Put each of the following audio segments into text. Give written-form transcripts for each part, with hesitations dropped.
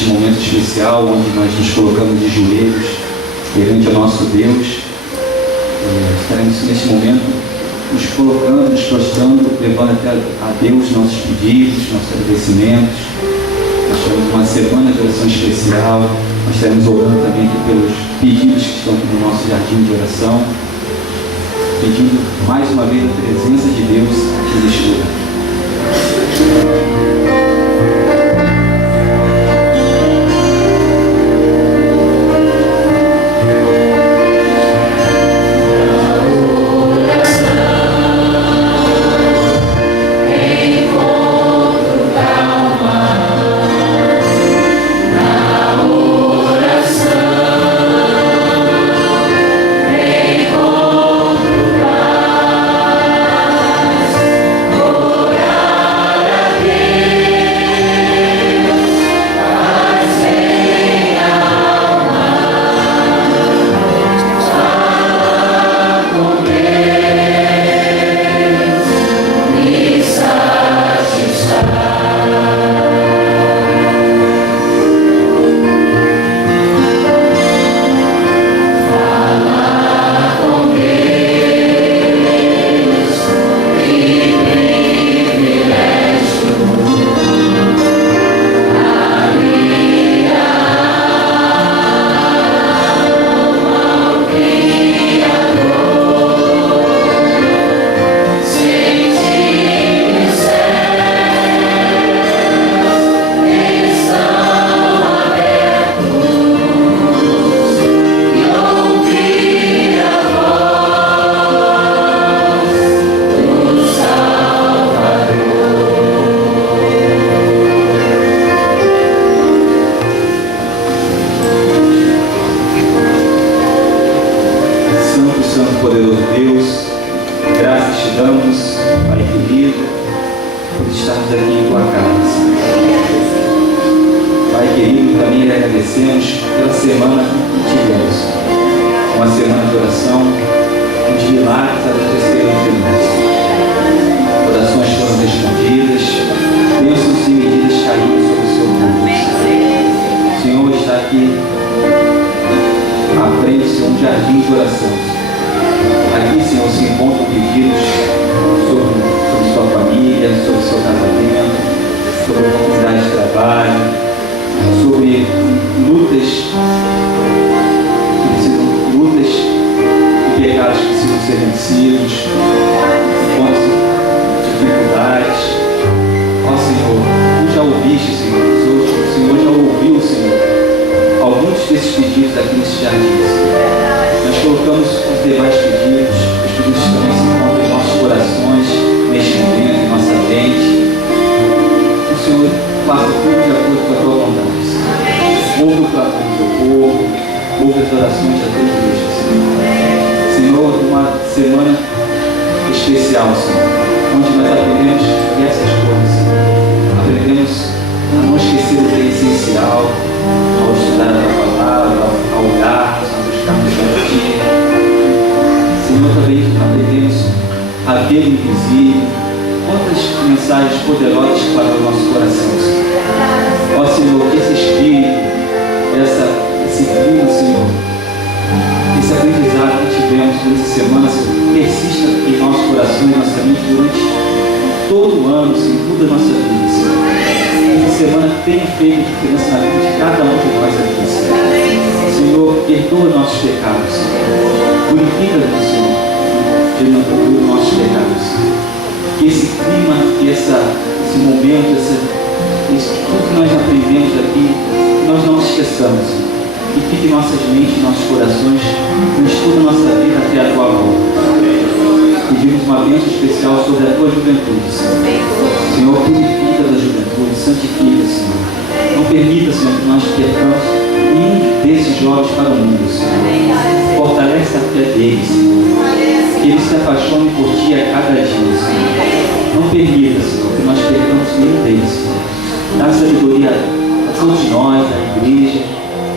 neste momento especial, onde nós nos colocamos de joelhos perante o nosso Deus. Estaremos neste momento nos colocando, nos prostrando, levando até a Deus nossos pedidos, nossos agradecimentos. Nós teremos uma semana de oração especial. Nós estaremos orando também aqui pelos pedidos que estão aqui no nosso jardim de oração, pedindo mais uma vez a presença de Deus aqui neste lugar.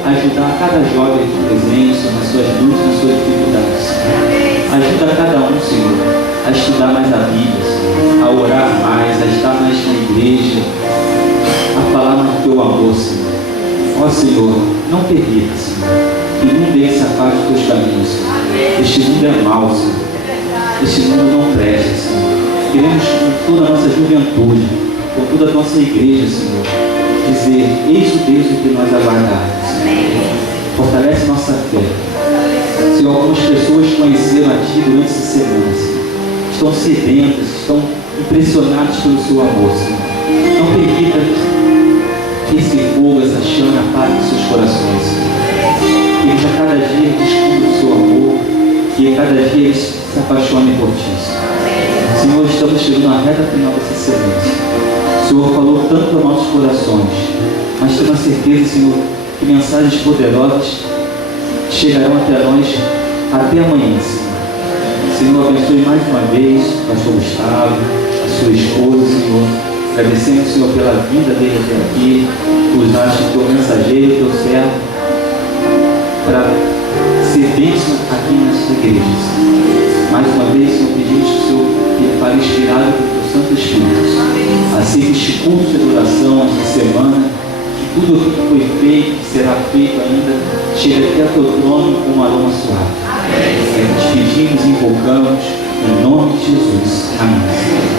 Ajudar cada jovem aqui presente nas suas lutas, nas suas dificuldades. Ajuda cada um, Senhor, a estudar mais a Bíblia, Senhor, a orar mais, a estar mais na igreja, a falar do teu amor, Senhor. Ó Senhor, não permita, Senhor, que nenhum deles se afaste dos teus caminhos, Senhor. Este mundo é mau, Senhor. Este mundo não presta, Senhor. Queremos com toda a nossa juventude, com toda a nossa igreja, Senhor, dizer: eis o Deus em que nós aguardamos. Fortalece nossa fé. Senhor, algumas pessoas conheceram a Ti durante essa semana, Senhor. Estão sedentas, estão impressionadas pelo Seu amor, Senhor. Não permita que esse fogo, essa chama apague os seus corações, Senhor. Que eles a cada dia descubram o Seu amor, que a cada dia eles se apaixonem por Ti, Senhor. Estamos chegando à reta final dessa semana. O Senhor falou tanto aos nossos corações, mas tenho a certeza, Senhor, que mensagens poderosas chegarão até nós até amanhã, Senhor. Senhor, abençoe mais uma vez o pastor Gustavo, a sua esposa, Senhor. Agradecemos, Senhor, pela vinda dele até aqui, usaste o teu mensageiro, o teu servo, para ser bênção aqui nessa igreja. Mais uma vez, Senhor, pedimos que o Senhor que ele fale inspirado pelo teu Santo Espírito. Assim, este curso de adoração, esta semana, que tudo o que foi feito, que será feito ainda, chegue até ao teu trono com um aroma suave. Te pedimos e invocamos em nome de Jesus. Amém.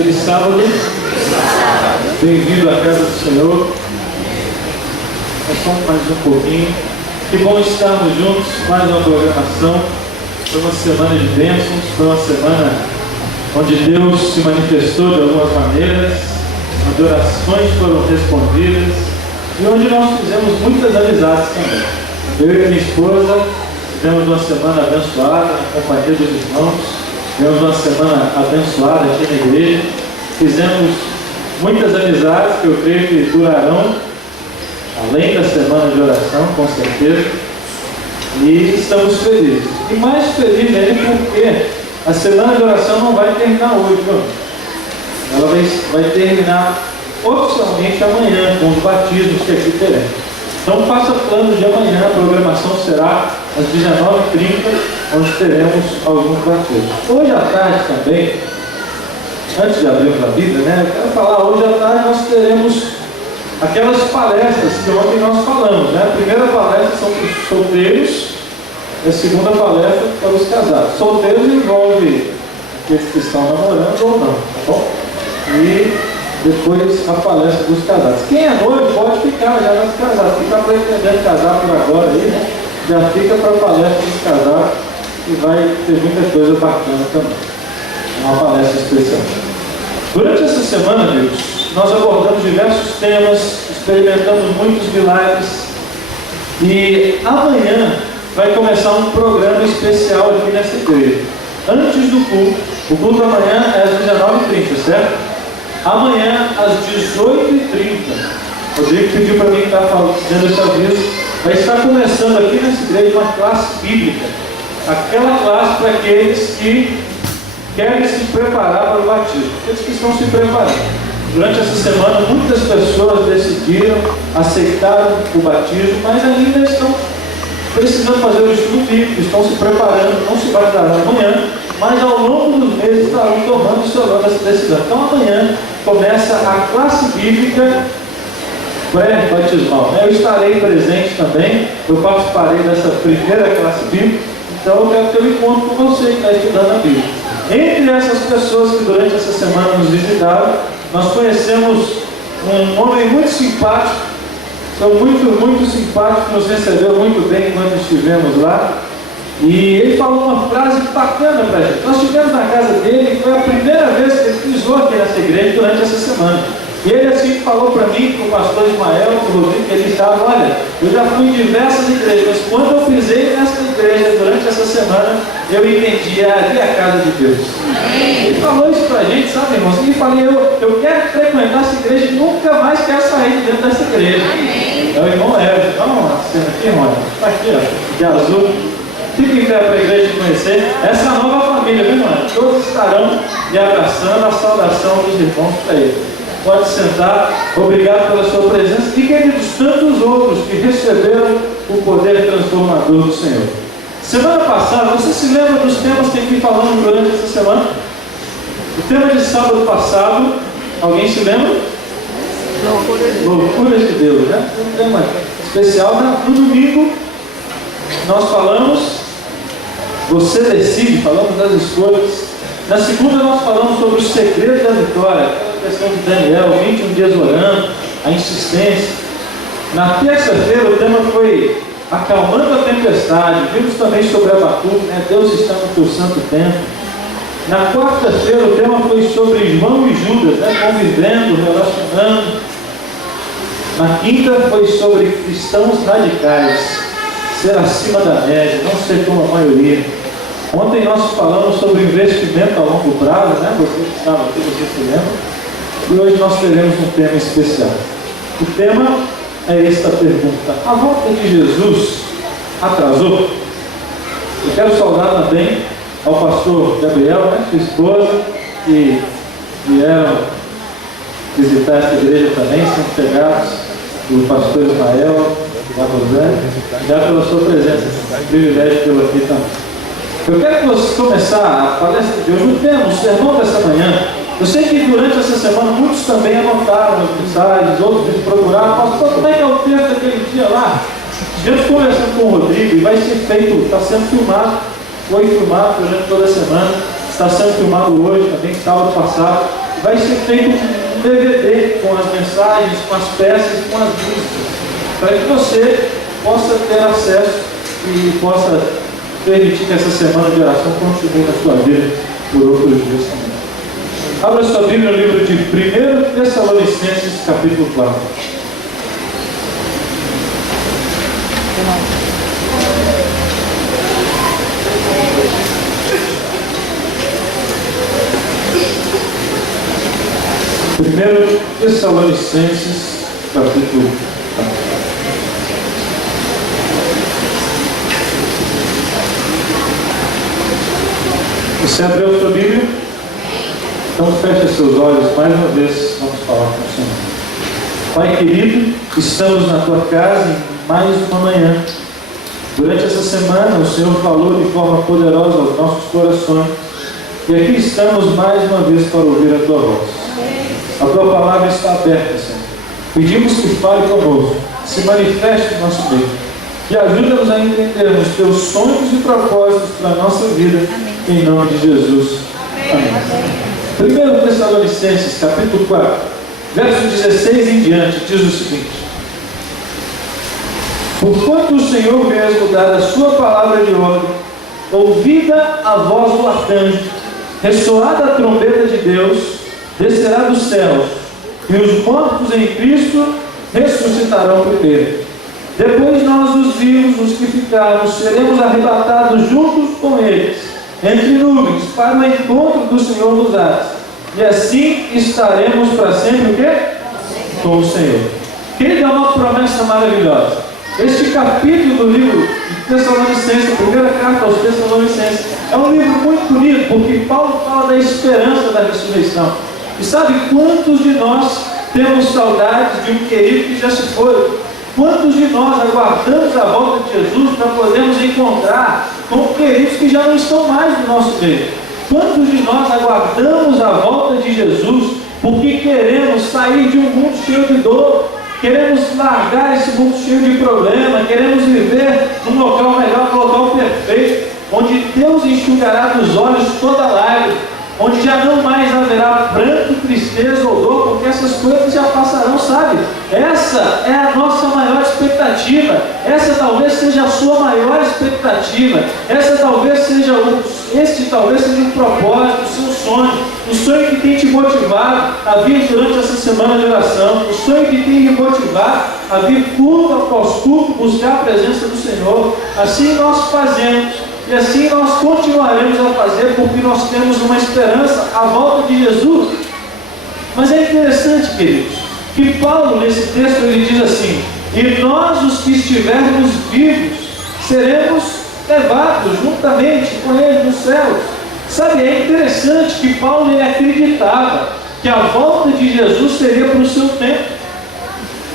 Feliz sábado. Bem-vindo à casa do Senhor. É só mais um pouquinho. Que bom estarmos juntos, mais uma programação. Foi uma semana de bênçãos, foi uma semana onde Deus se manifestou de algumas maneiras, adorações foram respondidas e onde nós fizemos muitas amizades também. Eu e a minha esposa tivemos uma semana abençoada na companhia dos irmãos, tivemos uma semana abençoada aqui na igreja, fizemos muitas amizades que eu creio que durarão além da semana de oração, com certeza, e estamos felizes. E mais felizes ainda porque a semana de oração não vai terminar hoje, não. Ela vai terminar oficialmente amanhã, com os batismos que aqui teremos. Então faça planos de amanhã, a programação será às 19h30, onde teremos alguns batismos. Hoje à tarde também, antes de abrirmos a Bíblia, eu quero falar, hoje à tarde nós teremos aquelas palestras que ontem nós falamos, A primeira palestra são para os solteiros, e a segunda palestra para os casados. Solteiros envolve aqueles que estão namorando ou não, tá bom? E depois a palestra dos casados. Quem é noivo pode ficar já nos casados. Quem está pretendendo casar por agora aí, já fica para a palestra dos casados, que vai ter muita coisa bacana também. Uma palestra especial. Durante essa semana, amigos, nós abordamos diversos temas, experimentamos muitos milagres e amanhã vai começar um programa especial aqui nessa igreja. Antes do culto, o culto amanhã é às 19h30, certo? Amanhã às 18h30, o Rodrigo pediu para mim estar dando esse aviso, vai estar começando aqui nessa igreja uma classe bíblica, aquela classe para aqueles que querem se preparar para o batismo, aqueles que estão se preparando. Durante essa semana, muitas pessoas decidiram, aceitaram o batismo, mas ainda estão precisando fazer o estudo bíblico, estão se preparando, não se batizarão amanhã, mas ao longo dos meses estarão tomando essa decisão. Então amanhã começa a classe bíblica pré-batismal. Eu estarei presente também, eu participarei dessa primeira classe bíblica, então eu quero ter um encontro com você que está estudando a Bíblia. Entre essas pessoas que durante essa semana nos visitaram, nós conhecemos um homem muito simpático, muito simpático, nos recebeu muito bem quando estivemos lá. E ele falou uma frase bacana para a gente. Nós estivemos na casa dele e foi a primeira vez que ele pisou aqui nessa igreja durante essa semana. E ele assim falou para mim, para o pastor Ismael, para o Rodrigo, que ele estava, olha, eu já fui em diversas igrejas, mas quando eu pisei nessa igreja durante essa semana, eu entendi, ali é a casa de Deus. Ele falou isso para a gente, sabe, irmãos? E eu falei, eu quero frequentar essa igreja e nunca mais quero sair de dentro dessa igreja. É o irmão Hélio. Então, a cena aqui, irmão, está aqui, ó, de azul. Fique em pé para a igreja conhecer essa nova família, viu, irmão? Todos estarão me abraçando, a saudação dos irmãos para ele. Pode sentar, obrigado pela sua presença e queridos tantos outros que receberam o poder transformador do Senhor. Semana passada, você se lembra dos temas que aqui falamos durante essa semana? O tema de sábado passado, alguém se lembra? Loucuras de Deus, Um tema especial. No domingo, nós falamos, você decide, falamos das escolhas. Na segunda, nós falamos sobre os segredos da vitória, aquela questão de Daniel, 21 dias orando, a insistência. Na terça-feira, o tema foi acalmando a tempestade. Vimos também sobre Abacuque, Deus está no teu santo tempo. Na quarta-feira, o tema foi sobre João e Judas, convivendo, relacionando. Na quinta, foi sobre cristãos radicais, ser acima da média, não ser como a maioria. Ontem nós falamos sobre investimento a longo prazo, Você que estava aqui, você se lembra? E hoje nós teremos um tema especial. O tema é esta pergunta: a volta de Jesus atrasou? Eu quero saudar também ao pastor Gabriel, sua esposa, que vieram visitar esta igreja também, são chegados, o pastor Ismael, da Rosé, obrigado pela sua presença, privilégio tê-lo aqui também. Eu quero que você começar a palestra de hoje, o tema, o sermão dessa manhã. Eu sei que durante essa semana muitos também anotaram as mensagens, outros procuraram, pastor, como é que é o texto daquele dia lá? Estivemos conversando com o Rodrigo e vai ser feito, está sendo filmado, foi filmado durante toda a semana, está sendo filmado hoje, também sábado passado, vai ser feito um DVD com as mensagens, com as peças, com as músicas, para que você possa ter acesso e possa permitir que essa semana de oração continue na sua vida por outros dias também. Abra sua Bíblia no livro de 1 Tessalonicenses, capítulo 4. Primeiro Tessalonicenses, capítulo 4. Você abriu a sua Bíblia? Então feche seus olhos mais uma vez, vamos falar com o Senhor. Pai querido, estamos na tua casa em mais uma manhã. Durante essa semana o Senhor falou de forma poderosa aos nossos corações. E aqui estamos mais uma vez para ouvir a tua voz. A tua palavra está aberta, Senhor. Pedimos que fale conosco, se manifeste no nosso meio. E ajuda-nos a entendermos teus sonhos e propósitos para a nossa vida. Amém. Em nome de Jesus. Amém. 1 Tessalonicenses, capítulo 4, verso 16 em diante, diz o seguinte: Porquanto o Senhor mesmo dar a sua palavra de ordem, ouvida a voz do arcanjo, ressoada a trombeta de Deus, descerá dos céus, e os mortos em Cristo ressuscitarão primeiro. Depois nós, os vivos, os que ficarmos, seremos arrebatados juntos com eles, entre nuvens, para o encontro do Senhor nos ares. E assim estaremos para sempre o quê? Com o Senhor. Querido, é uma promessa maravilhosa. Este capítulo do livro de Tessalonicenses, a primeira carta aos Tessalonicenses, é um livro muito bonito, porque Paulo fala da esperança da ressurreição. E sabe quantos de nós temos saudades de um querido que já se foi? Quantos de nós aguardamos a volta de Jesus para podermos encontrar com queridos que já não estão mais no nosso meio? Quantos de nós aguardamos a volta de Jesus porque queremos sair de um mundo cheio de dor, queremos largar esse mundo cheio de problema, queremos viver num local melhor, num local perfeito, onde Deus enxugará dos olhos toda lágrima, onde já não mais haverá pranto, tristeza ou dor, porque essas coisas já passarão, sabe? Essa é a nossa maior expectativa, essa talvez seja a sua maior expectativa, este talvez seja um propósito, o seu sonho, o sonho que tem te motivado a vir durante essa semana de oração, o sonho que tem te motivado a vir culto após culto, buscar a presença do Senhor. Assim nós fazemos. E assim nós continuaremos a fazer, porque nós temos uma esperança, a volta de Jesus. Mas é interessante, queridos, que Paulo, nesse texto, ele diz assim: e nós, os que estivermos vivos, seremos levados juntamente com ele nos céus. Sabe, é interessante que Paulo, ele acreditava que a volta de Jesus seria para o seu tempo.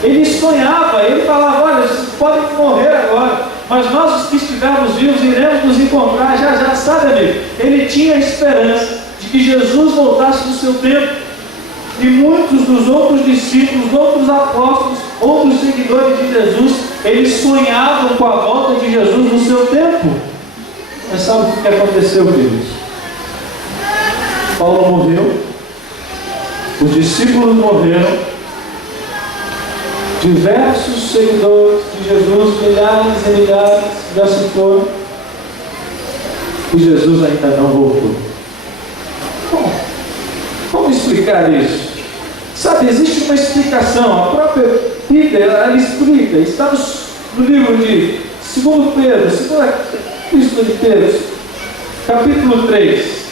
Ele sonhava, ele falava: olha, vocês podem morrer agora, mas nós, os que estivermos vivos, iremos nos encontrar já, sabe, amigo? Ele tinha a esperança de que Jesus voltasse no seu tempo. E muitos dos outros discípulos, outros apóstolos, outros seguidores de Jesus, eles sonhavam com a volta de Jesus no seu tempo. Mas sabe o que aconteceu, queridos? Paulo morreu, os discípulos morreram, diversos seguidores de Jesus, milhares e milhares, já se foram, e Jesus ainda não voltou. Como explicar isso? Sabe, existe uma explicação, a própria Bíblia, ela explica, está no livro de 2 Pedro, 2 Epístola de Pedro, capítulo 3.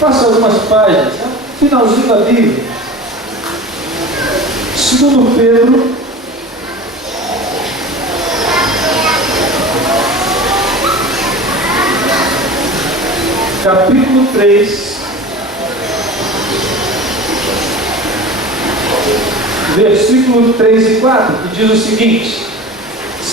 Faça algumas páginas, finalzinho da Bíblia. 2 Pedro, capítulo 3, versículo 3 e 4, que diz o seguinte: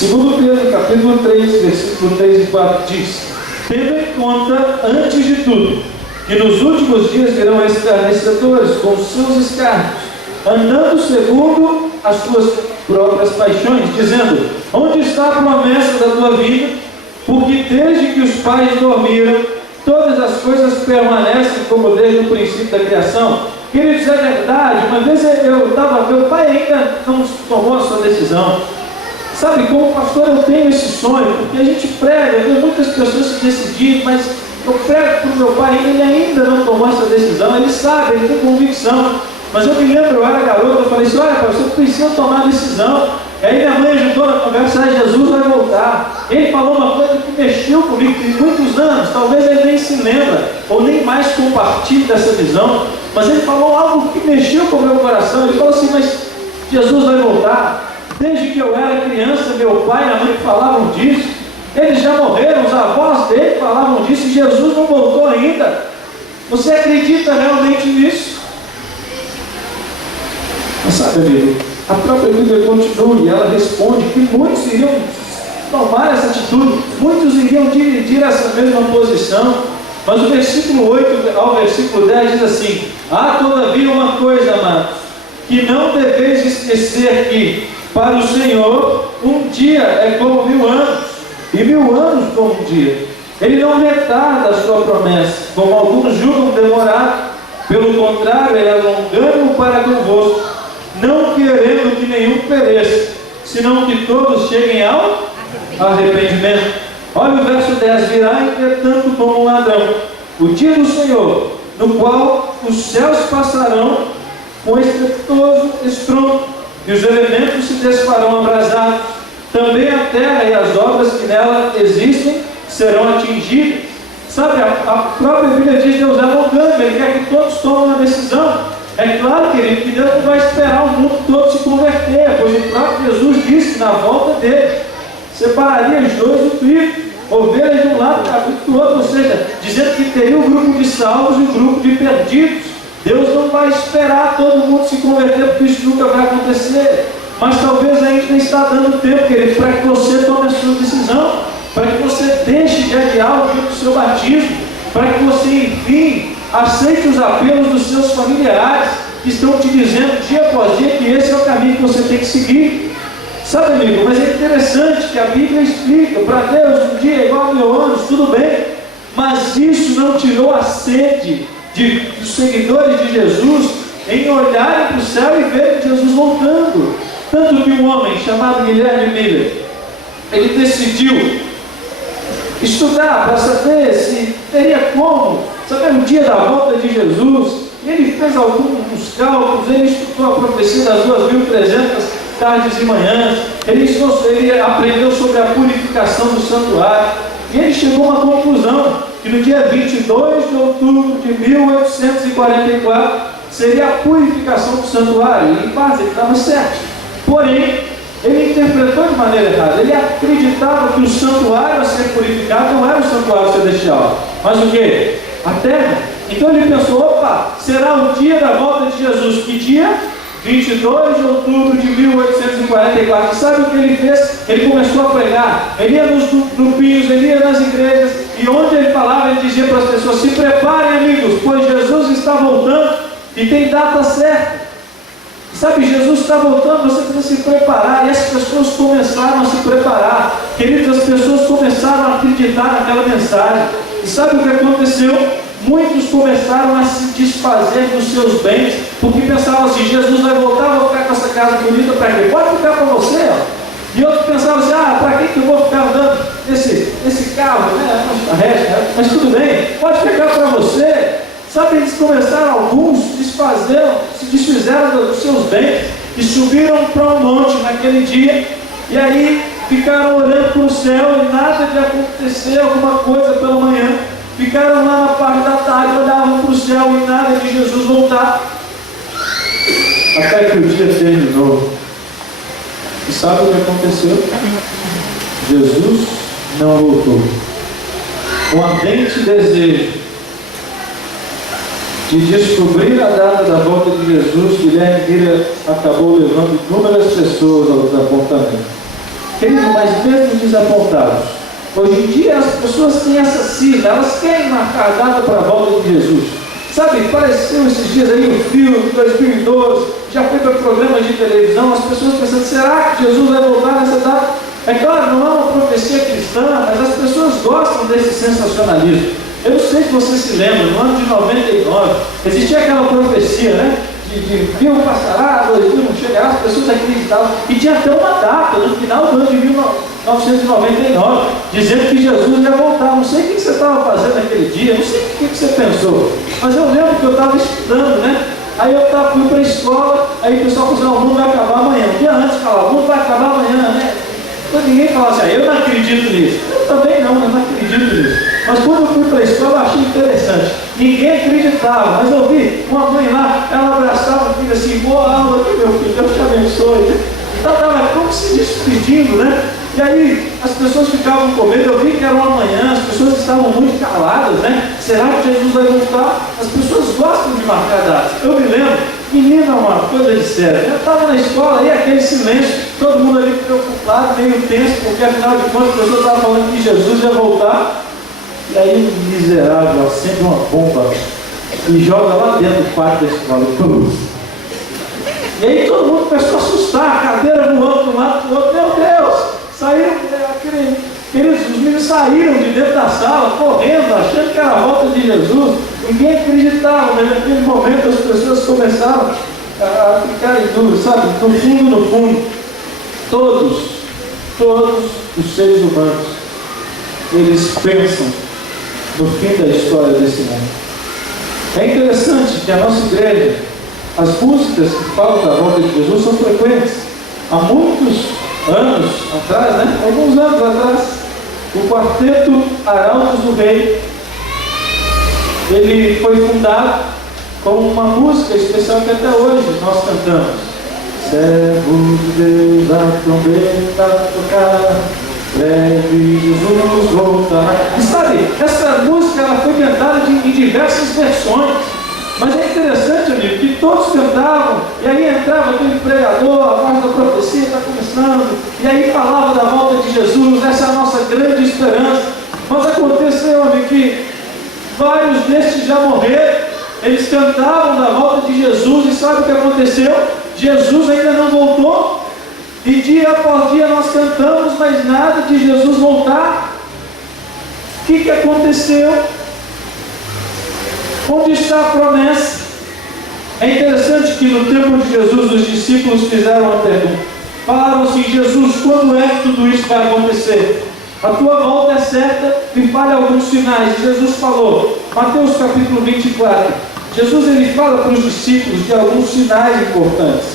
2 Pedro, capítulo 3, versículo 3 e 4 diz: tendo em conta, antes de tudo, que nos últimos dias virão escarnecedores com seus escárnios, andando segundo as suas próprias paixões, dizendo: onde está a promessa da tua vida? Porque desde que os pais dormiram, todas as coisas permanecem como desde o princípio da criação. Queridos, é verdade. Uma vez meu pai ainda não tomou a sua decisão. Sabe, como pastor eu tenho esse sonho, porque a gente prega, eu vejo muitas pessoas se decidirem, mas eu prego para o meu pai, ele ainda não tomou essa decisão, ele sabe, ele tem convicção. Mas eu me lembro, eu era garoto, eu falei assim, olha, pastor, eu preciso tomar a decisão. E aí minha mãe ajudou na conversa, Jesus vai voltar. Ele falou uma coisa que mexeu comigo por muitos anos, talvez ele nem se lembra, ou nem mais compartilhe dessa visão, mas ele falou algo que mexeu com o meu coração. Ele falou assim, mas Jesus vai voltar. Desde que eu era criança, meu pai e a mãe falavam disso, eles já morreram, os avós dele falavam disso, e Jesus não voltou ainda. Você acredita realmente nisso? Mas sabe, amigo, a própria Bíblia continua e ela responde que muitos iriam tomar essa atitude, muitos iriam dividir essa mesma posição. Mas o versículo 8 ao versículo 10 diz assim: há todavia uma coisa, amados, que não deveis esquecer, que para o Senhor um dia é como 1000 anos, e 1000 anos como um dia. Ele não retarda a sua promessa, como alguns julgam demorar. Pelo contrário, ele é longânimo para convosco, não querendo que nenhum pereça, senão que todos cheguem ao arrependimento. Olha o verso 10: virá entretanto como um ladrão o dia do Senhor, no qual os céus passarão com estrepitoso estrondo, e os elementos se desfarão abrasados. Também a terra e as obras que nela existem serão atingidas. Sabe, a própria Bíblia diz que Deus é longânimo, Ele quer que todos tomem uma decisão. É claro, querido, que Deus não vai esperar o mundo todo se converter, pois o próprio Jesus disse que na volta dele separaria os dois do trigo, ovelhas de um lado e cabrito do outro, ou seja, dizendo que teria um grupo de salvos e um grupo de perdidos. Deus não vai esperar todo mundo se converter, porque isso nunca vai acontecer. Mas talvez ainda está dando tempo, querido, para que você tome a sua decisão, para que você deixe de adiar o dia do seu batismo, para que você, enfim, aceite os apelos dos seus familiares, que estão te dizendo dia após dia que esse é o caminho que você tem que seguir. Sabe, amigo, mas é interessante que a Bíblia explica, para Deus um dia é igual a 1000 anos, tudo bem, mas isso não tirou a sede dos seguidores de Jesus em olharem para o céu e verem Jesus voltando. Tanto que um homem chamado Guilherme Miller, ele decidiu estudar para saber se teria como saber o dia da volta de Jesus. Ele fez alguns cálculos, ele estudou a profecia das 2300 tardes e manhãs, ele aprendeu sobre a purificação do santuário, e ele chegou a uma conclusão, que no dia 22 de outubro de 1844 seria a purificação do santuário, e em base ele estava certo. Porém, ele interpretou de maneira errada. Ele acreditava que o santuário a ser purificado não era o santuário celestial, mas o quê? A terra. Então ele pensou, opa, será o dia da volta de Jesus. Que dia? 22 de outubro de 1844. Sabe o que ele fez? Ele começou a pregar. Ele ia nos grupinhos, ele ia nas igrejas, e onde ele falava, ele dizia para as pessoas: se preparem, amigos, pois Jesus está voltando e tem data certa. Sabe, Jesus está voltando, você precisa se preparar. E as pessoas começaram a se preparar. Queridos, as pessoas começaram a acreditar naquela mensagem. E sabe o que aconteceu? Muitos começaram a se desfazer dos seus bens, porque pensavam assim: Jesus vai voltar, vou ficar com essa casa bonita para quê? Pode ficar para você, ó. E outros pensavam assim: para que eu vou ficar andando nesse carro, né? Mas tudo bem, pode ficar para você. Sabe, eles começaram, alguns se desfizeram dos seus bens e subiram para um monte naquele dia, e aí ficaram olhando para o céu e nada de acontecer alguma coisa pela manhã. Ficaram lá na parte da tarde, olhavam para o céu e nada de Jesus voltar. Até que o dia terminou. E sabe o que aconteceu? Jesus não voltou. Um ardente desejo de descobrir a data da volta de Jesus, Guilherme Miller acabou levando inúmeras pessoas ao desapontamento. Querido, mas mesmo desapontados, hoje em dia as pessoas têm essa cisma, elas querem marcar a data para a volta de Jesus. Sabe, pareceu esses dias aí um filme de 2012, já foi para programas de televisão, as pessoas pensando: será que Jesus vai voltar nessa data? É claro, não é uma profecia cristã, mas as pessoas gostam desse sensacionalismo. Eu não sei se você se lembra, no ano de 99, existia aquela profecia, né? De 1000 passará, 2000 não chegará, as pessoas acreditavam. E tinha até uma data, no final do ano de 1999, dizendo que Jesus ia voltar. Não sei o que você estava fazendo naquele dia, não sei o que você pensou, mas eu lembro que eu estava estudando, né? Aí eu fui para a escola, aí o pessoal falou assim, o mundo vai acabar amanhã. Um dia antes falava, o mundo vai acabar amanhã, né? Então ninguém falava assim, eu não acredito nisso. Eu também não acredito nisso. Mas quando eu fui para a escola, eu achei interessante. Ninguém acreditava, mas eu vi uma mãe lá, ela abraçava o filho assim, boa aula aqui, meu filho, Deus te abençoe. Então estava como se despedindo, né? E aí as pessoas ficavam com medo, eu vi que era uma manhã, as pessoas estavam muito caladas, né? Será que Jesus vai voltar? As pessoas gostam de marcar datas. Eu me lembro, menina, uma coisa de sério. Eu estava na escola e aquele silêncio, todo mundo ali preocupado, meio tenso, porque afinal de contas as pessoas estavam falando que Jesus ia voltar. E aí o miserável acende uma bomba e joga lá dentro do pátio da escola. E aí todo mundo começou a assustar, a cadeira voando de um lado para o outro. Meu Deus! Saíram, queridos, os meninos saíram de dentro da sala, correndo, achando que era a volta de Jesus. Ninguém acreditava, mas naquele momento as pessoas começaram a ficar em dúvida, sabe? No fundo, todos os seres humanos, eles pensam no fim da história desse mundo. É interessante que a nossa igreja, as músicas que falam da volta de Jesus são frequentes. Há muitos anos atrás, né? Alguns anos atrás, o Quarteto Arautos do Rei, ele foi fundado com uma música especial que até hoje nós cantamos. Servos de Deus, a trombeta tocar, breve Jesus voltará. E sabe, essa música ela foi cantada em diversas versões. Mas é interessante, amigo, que todos cantavam, e aí entrava aquele pregador, a voz da profecia está começando, e aí falava da volta de Jesus, essa é a nossa grande esperança. Mas aconteceu, amigo, que vários destes já morreram, eles cantavam da volta de Jesus, e sabe o que aconteceu? Jesus ainda não voltou, e dia após dia nós cantamos, mas nada de Jesus voltar. O que aconteceu? Onde está a promessa? É interessante que no tempo de Jesus os discípulos fizeram uma pergunta. Falaram assim, Jesus, quando é que tudo isso vai acontecer? A tua volta é certa, me fale alguns sinais. Jesus falou, Mateus capítulo 24. Jesus ele fala para os discípulos de alguns sinais importantes.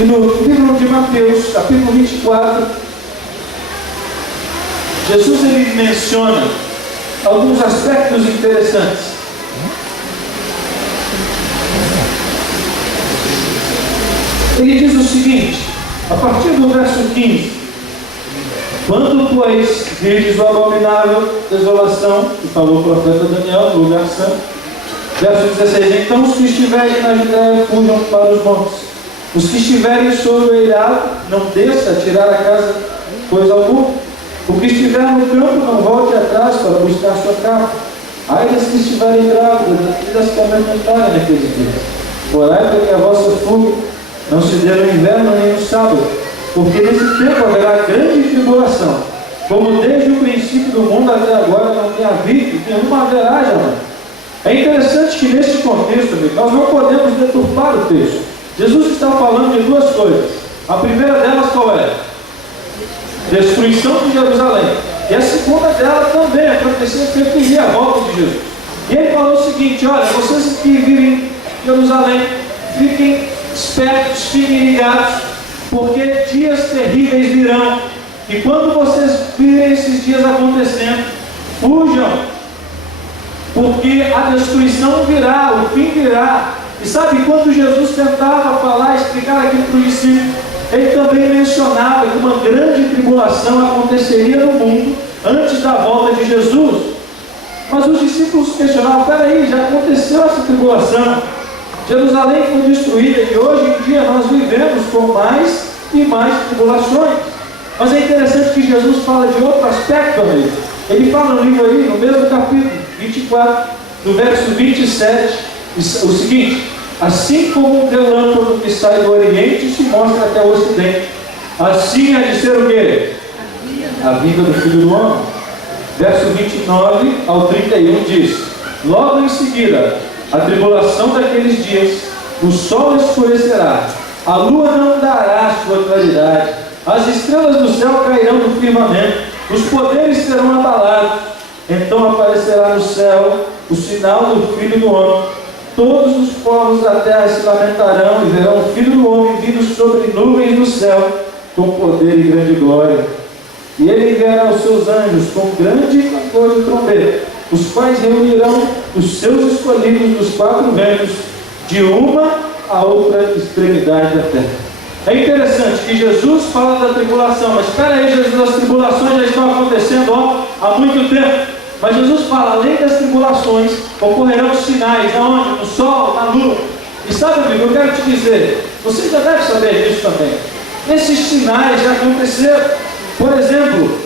E no livro de Mateus capítulo 24, Jesus ele menciona alguns aspectos interessantes. Ele diz o seguinte, a partir do verso 15: quando, pois, virdes o abominável desolação, que falou o profeta Daniel no lugar santo, verso 16: então os que estiverem na Judéia fujam para os montes, os que estiverem sobre o eirado não desça a tirar a casa coisa alguma. O que estiver no campo não volte atrás para buscar sua capa. Ai das que estiverem grávidas e das que amamentarem naqueles dias. Orai para que a vossa fuga não se dê no inverno nem no sábado, porque nesse tempo haverá grande tribulação, como desde o princípio do mundo até agora não tem havido, e nenhuma haverá jamais. É interessante que neste contexto, nós não podemos deturpar o texto. Jesus está falando de duas coisas. A primeira delas qual é? Destruição de Jerusalém. E a segunda dela também aconteceu que ele queria a volta de Jesus. E ele falou o seguinte: olha, vocês que vivem em Jerusalém, fiquem espertos, fiquem ligados, porque dias terríveis virão. E quando vocês virem esses dias acontecendo, fujam, porque a destruição virá, o fim virá. E sabe, quando Jesus tentava falar, explicar aquilo para os discípulos, ele também mencionava que uma grande tribulação aconteceria no mundo antes da volta de Jesus. Mas os discípulos questionavam: peraí, já aconteceu essa tribulação, Jerusalém foi destruída e hoje em dia nós vivemos com mais e mais tribulações. Mas é interessante que Jesus fala de outro aspecto, amigo. Ele fala no livro aí, no mesmo capítulo 24, no verso 27, o seguinte: assim como um relâmpago que sai do Oriente e se mostra até o Ocidente, assim há de ser o quê? A vinda do Filho do Homem. verso 29 ao 31 diz: logo em seguida, a tribulação daqueles dias, o sol escurecerá, a lua não dará sua claridade, as estrelas do céu cairão do firmamento, os poderes serão abalados. Então aparecerá no céu o sinal do Filho do Homem. Todos os povos da terra se lamentarão e verão o Filho do Homem vindo sobre nuvens do céu, com poder e grande glória. E ele enviará os seus anjos com grande clamor de trombeta, os quais reunirão os seus escolhidos dos quatro ventos, de uma a outra extremidade da terra. É interessante que Jesus fala da tribulação, mas espera aí, Jesus, as tribulações já estão acontecendo há muito tempo. Mas Jesus fala, além das tribulações, ocorrerão sinais, aonde? No sol, na lua. E sabe, amigo, eu quero te dizer, você já deve saber disso também. Esses sinais já aconteceram. Por exemplo,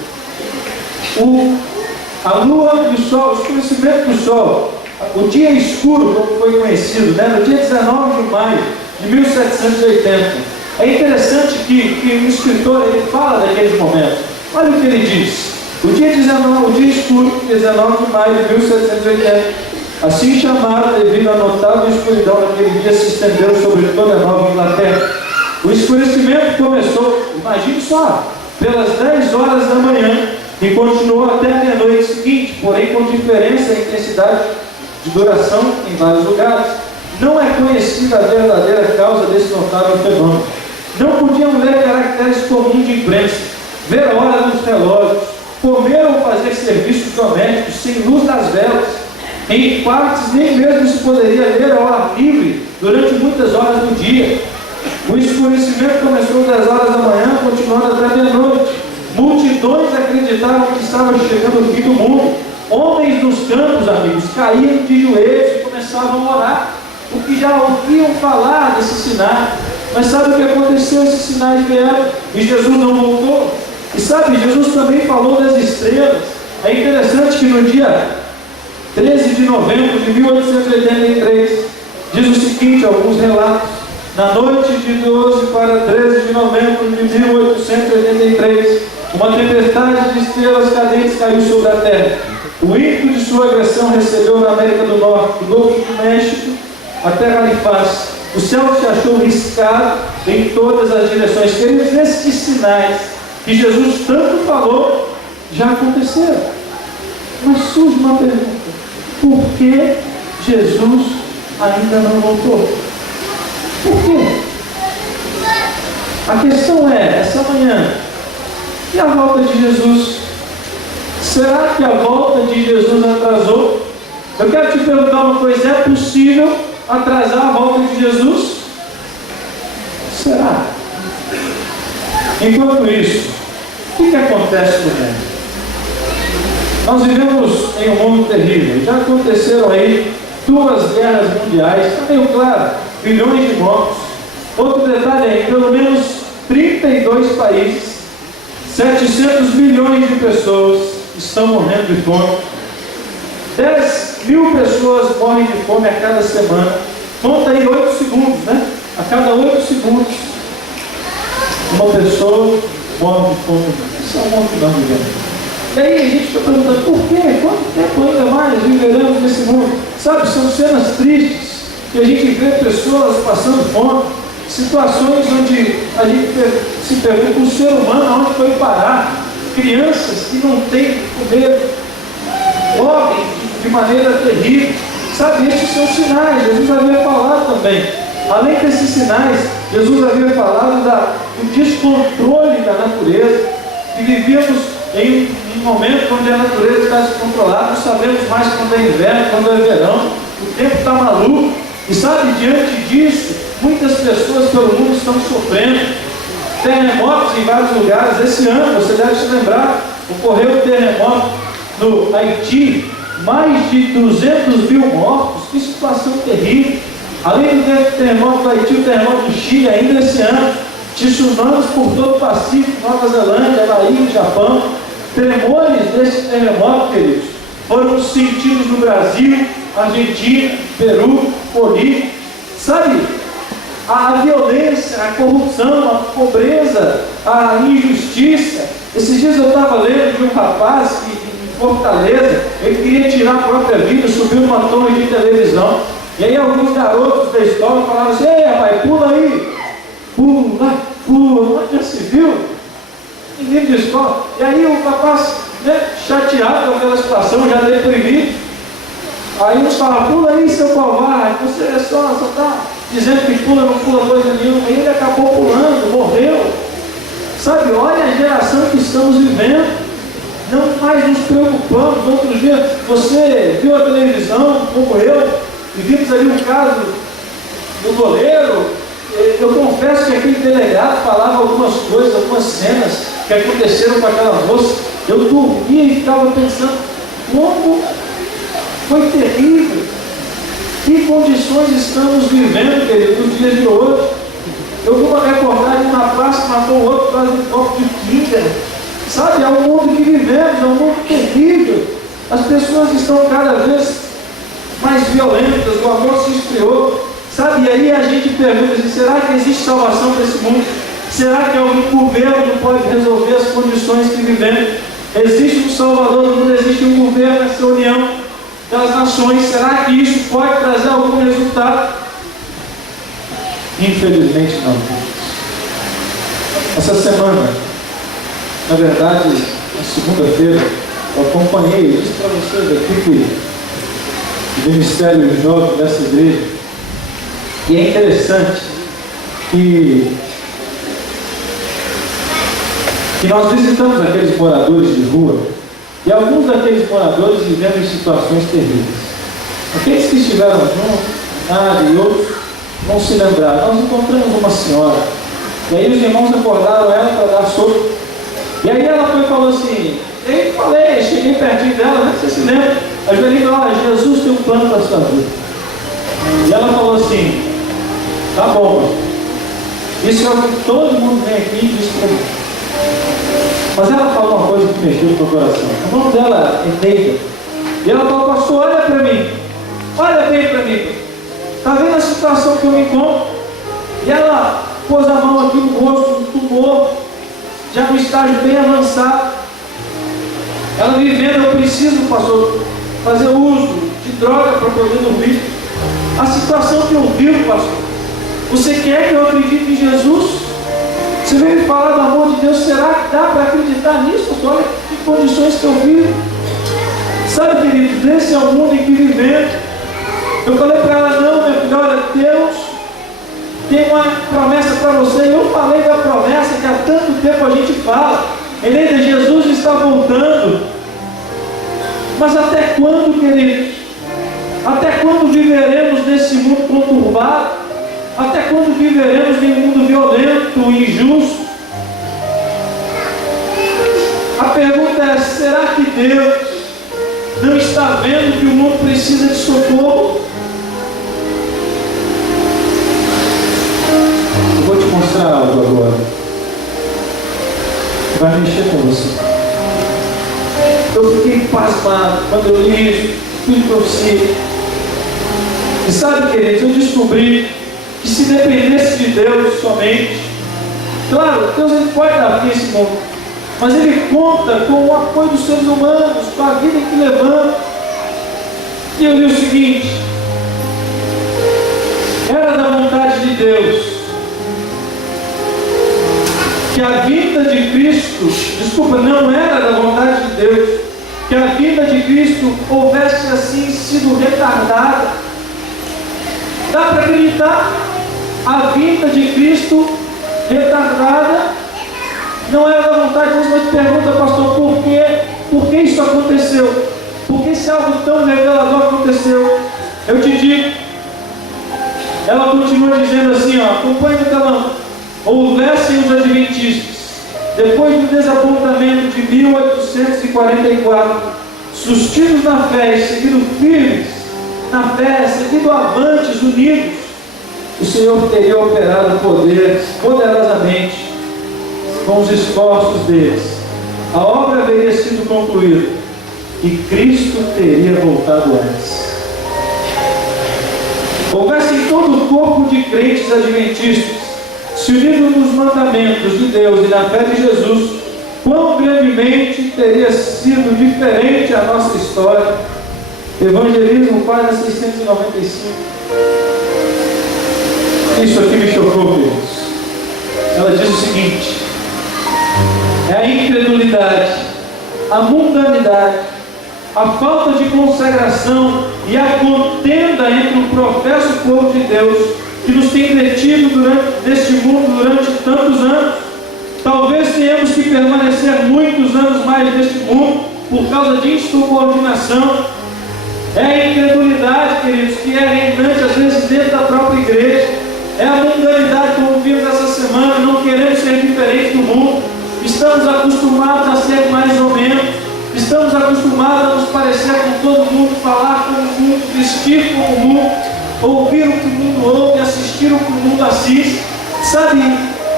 a lua e o sol, o escurecimento do sol, o dia escuro, como foi conhecido, né? No dia 19 de maio de 1780. É interessante que o escritor ele fala daqueles momentos. Olha o que ele diz. O dia escuro, 19 de maio de 1780, assim chamado devido à notável escuridão daquele dia, se estendeu sobre toda a Nova Inglaterra. O escurecimento começou, imagine só, pelas 10 horas da manhã e continuou até a meia-noite seguinte, porém com diferença em intensidade de duração em vários lugares. Não é conhecida a verdadeira causa desse notável fenômeno. Não podiam ler caracteres comuns de imprensa, ver a hora dos relógios, comer ou fazer serviços domésticos sem luz das velas. Em partes nem mesmo se poderia ler ao ar livre durante muitas horas do dia. O escurecimento começou às 10 horas da manhã, continuando até meia-noite. Multidões acreditavam que estava chegando o fim do mundo. Homens nos campos, amigos, caíam de joelhos e começavam a orar, porque já ouviam falar desses sinais. Mas sabe o que aconteceu? Esses sinais vieram e Jesus não voltou. E sabe, Jesus também falou das estrelas. É interessante que no dia 13 de novembro de 1883, diz o seguinte, alguns relatos: na noite de 12 para 13 de novembro de 1883, uma tempestade de estrelas cadentes caiu sobre a terra. O ímpeto de sua agressão recebeu na América do Norte, do Golfo do México até Halifax. O céu se achou riscado em todas as direções. Queridos, esses sinais que Jesus tanto falou já aconteceram. Mas surge uma pergunta: por que Jesus ainda não voltou? Por quê? A questão é, essa manhã, e a volta de Jesus? Será que a volta de Jesus atrasou? Eu quero te perguntar uma coisa: é possível atrasar a volta de Jesus? Será? Enquanto isso, o que acontece no mundo? Nós vivemos em um mundo terrível. Já aconteceram aí 2 guerras mundiais, está meio claro, bilhões de mortos. Outro detalhe aí, pelo menos 32 países, 700 milhões de pessoas estão morrendo de fome. 10 mil pessoas morrem de fome a cada semana. Conta aí 8 segundos, né? A cada 8 segundos, uma pessoa morre de fome. Isso é um monte não, digamos. E aí a gente está perguntando, por quê? Quanto tempo ainda mais viveremos nesse mundo? Sabe, são cenas tristes, que a gente vê pessoas passando fome, situações onde a gente se pergunta, o ser humano aonde foi parar? Crianças que não têm que comer, morrem de maneira terrível. Sabe, esses são sinais. Jesus havia falado também. Além desses sinais, Jesus havia falado do descontrole da natureza, que vivíamos em um momento onde a natureza está descontrolada. Não sabemos mais quando é inverno, quando é verão. O tempo está maluco. E sabe, diante disso, muitas pessoas pelo mundo estão sofrendo. Terremotos em vários lugares. Esse ano, você deve se lembrar, ocorreu um terremoto no Haiti, mais de 200 mil mortos. Que situação terrível. Além do terremoto do Haiti, o terremoto do Chile, ainda esse ano, tsunamis por todo o Pacífico, Nova Zelândia, Bahia, Japão. Tremores desse terremoto, queridos, foram sentidos no Brasil, Argentina, Peru, Bolívia. Sabe, a violência, a corrupção, a pobreza, a injustiça. Esses dias eu estava lendo de um rapaz que Fortaleza, ele queria tirar a própria vida, subiu numa torre de televisão. E aí alguns garotos da escola falaram assim: ei rapaz, pula aí, pula, onde já se viu? Menino de escola. E aí o rapaz, né, chateado com aquela situação, já deprimido. Aí uns falam: pula aí, seu covarde, você só está dizendo que pula, não pula coisa nenhuma. E ele acabou pulando, morreu. Sabe, olha a geração que estamos vivendo. Não mais nos preocupamos. Outro dia, você viu a televisão, como eu, e vimos ali um caso do goleiro. Eu confesso que aquele delegado falava algumas coisas, algumas cenas que aconteceram com aquela moça. Eu dormia e ficava pensando: como foi terrível. Que condições estamos vivendo, querido, nos dias de hoje. Eu vi uma reportagem na praça, matou o outro por causa de um copo de pinga. Sabe, é o mundo que vivemos, é um mundo terrível. As pessoas estão cada vez mais violentas, o amor se esfriou. Sabe, e aí a gente pergunta assim: será que existe salvação para esse mundo? Será que algum governo pode resolver as condições que vivemos? Existe um Salvador do mundo, existe um governo, essa união das nações. Será que isso pode trazer algum resultado? Infelizmente não. Essa semana, na verdade, na segunda-feira, eu acompanhei, eu disse para vocês aqui que o Ministério Jovem dessa igreja, e é interessante que nós visitamos aqueles moradores de rua, e alguns daqueles moradores vivendo em situações terríveis. Aqueles que estiveram juntos, e outros não se lembraram. Nós encontramos uma senhora, e aí os irmãos acordaram ela para dar soco. E aí ela foi e falou assim, cheguei pertinho dela, né? Você se lembra? Aí eu falei: olha, Jesus tem um plano para a sua vida. E ela falou assim: tá bom, isso é o que todo mundo vem aqui e diz para mim. Mas ela falou uma coisa que mexeu no meu coração. O nome dela é Neida. E ela falou: pastor, olha para mim, olha bem para mim. Está vendo a situação que eu me encontro? E ela pôs a mão aqui no rosto, no tumor, já no estágio bem avançado. Ela vivendo: eu preciso, pastor, fazer uso de droga para poder dormir. A situação que eu vivo, pastor. Você quer que eu acredite em Jesus? Você veio me falar do amor de Deus. Será que dá para acreditar nisso, pastor? Olha que condições que eu vivo. Sabe, queridos, esse é o mundo em que vivemos. Eu falei para ela: não, minha filha, olha, Deus tem uma promessa para você. Eu falei da promessa que há tanto tempo a gente fala. Eneida, Jesus está voltando. Mas até quando, queridos? Até quando viveremos nesse mundo conturbado? Até quando viveremos em um mundo violento e injusto? A pergunta é: será que Deus não está vendo que o mundo precisa de socorro? Eu vou te mostrar algo agora. Vai mexer com você. Eu fiquei pasmado quando eu li isso, Espírito Profecia. E sabe, queridos, eu descobri que se dependesse de Deus somente, claro, Deus ele pode dar fim a esse mundo, mas Ele conta com o apoio dos seres humanos, com a vida que levanta. E eu li o seguinte: era da vontade de Deus que a vinda de Cristo, não era da vontade de Deus que a vinda de Cristo houvesse assim sido retardada. Dá para acreditar? A vinda de Cristo retardada não era da vontade de Deus. Mas pergunta, pastor, por quê? Por que isso aconteceu? Por que esse algo tão revelador aconteceu? Eu te digo, ela continua dizendo assim, acompanhe no telão: houvessem os adventistas, depois do desapontamento de 1844, sustidos na fé e seguindo firmes na fé, seguindo avantes, unidos, o Senhor teria operado poderosamente com os esforços deles. A obra haveria sido concluída e Cristo teria voltado antes. Houvesse em todo o corpo de crentes adventistas, se unidos nos mandamentos de Deus e na fé de Jesus, quão grandemente teria sido diferente a nossa história. Evangelismo, página 695. Isso aqui me chocou, queridos. Ela diz o seguinte: é a incredulidade, a mundanidade, a falta de consagração e a contenda entre o professo povo de Deus que nos tem detido neste mundo durante tantos anos. Talvez tenhamos que permanecer muitos anos mais neste mundo por causa de insubordinação. É a incredulidade, queridos, que é reinante às vezes dentro da própria igreja. É a mundanidade, como vimos essa semana. Não queremos ser diferentes do mundo. Estamos acostumados a ser mais ou menos. Estamos acostumados a nos parecer com todo mundo, falar como o mundo, vestir como o mundo, ouvir o que o mundo ouve, assistir o que o mundo assiste, sabe?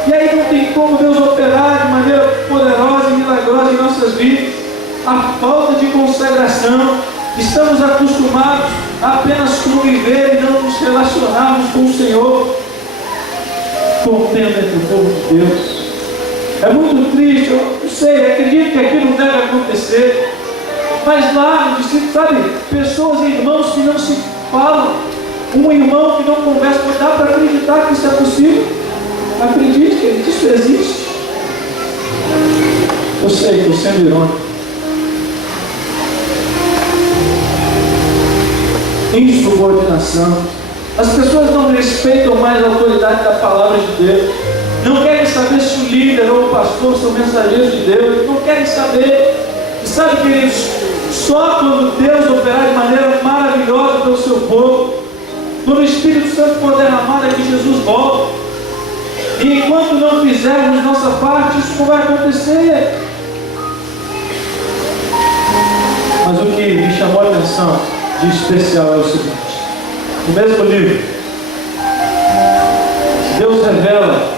E aí não tem como Deus operar de maneira poderosa e milagrosa em nossas vidas. A falta de consagração. Estamos acostumados a apenas conviver e não nos relacionarmos com o Senhor. Contenda entre o povo de Deus. É muito triste, eu não sei, acredito que aqui não deve acontecer, mas lá no distrito, sabe, pessoas e irmãos que não se falam, um irmão que não conversa, mas dá para acreditar que isso é possível? Acredite, que isso existe. Eu sei, estou sendo irônico. Insubordinação. As pessoas não respeitam mais a autoridade da palavra de Deus. Não querem saber se o líder ou o pastor são mensageiros de Deus. Não querem saber. E sabe, queridos, só quando Deus operar de maneira maravilhosa pelo seu povo, quando o Espírito Santo for derramado, é que Jesus volta. E enquanto não fizermos nossa parte, isso não vai acontecer. Mas o que me chamou a atenção de especial é o seguinte: no mesmo livro, Deus revela